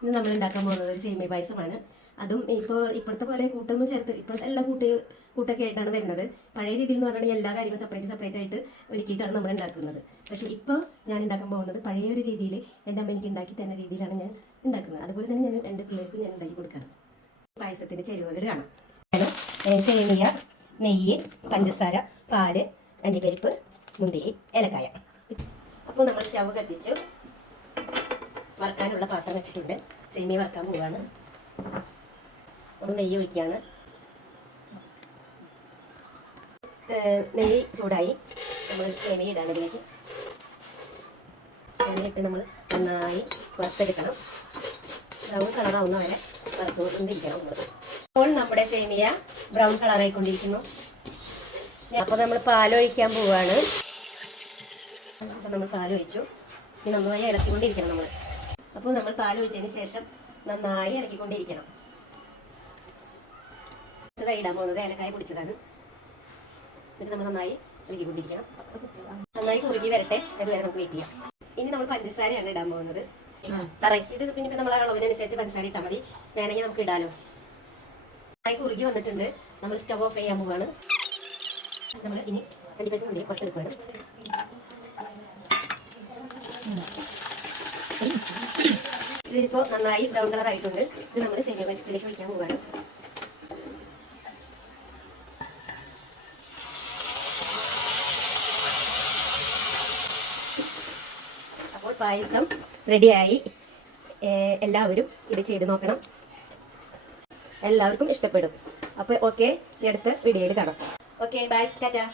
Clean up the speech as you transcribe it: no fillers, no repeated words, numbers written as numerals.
ഇന്ന് നമ്മൾ ഉണ്ടാക്കാൻ പോകുന്നത് ഒരു സേമിയ പായസമാണ്. അതും ഇപ്പോഴത്തെ പോലെ കൂട്ടൊന്നും ചേർത്ത് ഇപ്പോഴത്തെ എല്ലാം കൂട്ടൊക്കെ ആയിട്ടാണ് വരുന്നത്. പഴയ രീതിയിൽ എന്ന് പറഞ്ഞാൽ എല്ലാ കാര്യങ്ങളും സെപ്പറേറ്റ് ആയിട്ട് ഒരുക്കിയിട്ടാണ് നമ്മൾ ഉണ്ടാക്കുന്നത്. പക്ഷേ ഇപ്പോൾ ഞാൻ ഉണ്ടാക്കാൻ പോകുന്നത് പഴയ ഒരു രീതിയിൽ എൻ്റെ അമ്മ എനിക്ക് ഉണ്ടാക്കി തന്ന രീതിയിലാണ് ഞാൻ ഉണ്ടാക്കുന്നത്. അതുപോലെ തന്നെ ഞാൻ എൻ്റെ പിള്ളേർക്ക് ഞാൻ ഉണ്ടാക്കി കൊടുക്കാറ്. പായസത്തിൻ്റെ ചേരുവകൾ കാണാം. സേമിയ, നെയ്യ്, പഞ്ചസാര, പാല്, അണ്ടിപ്പരിപ്പ്, മുന്തിരി, ഏലക്കായ. അപ്പോൾ നമ്മൾ സ്റ്റവ് കത്തിച്ചു വറുക്കാനുള്ള പാത്രം വെച്ചിട്ടുണ്ട്. സേമിയ വറുക്കാൻ പോവുകയാണ്. ഒരു നെയ്യ് ഒഴിക്കുകയാണ്. നെയ്യ് ചൂടായി നമ്മൾ സേമിയ ഇടാൻ അതിലേക്ക്. സേമിയ ഇട്ട് നമ്മൾ നന്നായി വറുത്തെടുക്കണം. ബ്രൗൺ കളറാവുന്ന വരെ വറുത്തുകൊണ്ടിരിക്കണം നമ്മൾ. ഇപ്പോൾ നമ്മുടെ സേമിയ ബ്രൗൺ കളറായിക്കൊണ്ടിരിക്കുന്നു. അപ്പോൾ നമ്മൾ പാലൊഴിക്കാൻ പോവുകയാണ്. അപ്പോൾ നമ്മൾ പാലൊഴിച്ചു. ഇനി നന്നായി ഇളക്കിക്കൊണ്ടിരിക്കണം നമ്മൾ. അപ്പോൾ നമ്മൾ പാലൊഴിച്ചതിന് ശേഷം നന്നായി ഇളക്കിക്കൊണ്ടിരിക്കണം. ഇടാൻ പോകുന്നത് ഏലക്കായ പൊടിച്ചതാണ്. എന്നിട്ട് നമ്മൾ നന്നായി ഇളക്കിക്കൊണ്ടിരിക്കണം. നന്നായി കുറുകി വരട്ടെ, അതുവരെ നമുക്ക് വെയിറ്റ് ചെയ്യാം. ഇനി നമ്മൾ പഞ്ചസാരയാണ് ഇടാൻ പോകുന്നത്. ഇത് പിന്നെ നമ്മൾ അളവിനനുസരിച്ച് പഞ്ചസാര ഇട്ടാൽ മതി. വേണമെങ്കിൽ നമുക്ക് ഇടാലോ. നന്നായി കുറുകി വന്നിട്ടുണ്ട്. നമ്മൾ സ്റ്റവ് ഓഫ് ചെയ്യാൻ പോവുകയാണ്. നമ്മൾ ഇനി അണ്ടിപ്പരിപ്പ് മുന്തിരി പുറത്തെടുക്കുകയാണ്. ഇതിപ്പോൾ നന്നായി ബ്രൗൺ കളർ ആയിട്ടുണ്ട്. ഇത് നമ്മൾ സേമിയ പായസത്തിലേക്ക് ഒഴിക്കാൻ പോവുകയാണ്. അപ്പോൾ പായസം റെഡിയായി. എല്ലാവരും ഇത് ചെയ്ത് നോക്കണം. എല്ലാവർക്കും ഇഷ്ടപ്പെടും. അപ്പോൾ ഓക്കെ, അടുത്ത വീഡിയോയിൽ കാണാം. Okay, bye, Tata.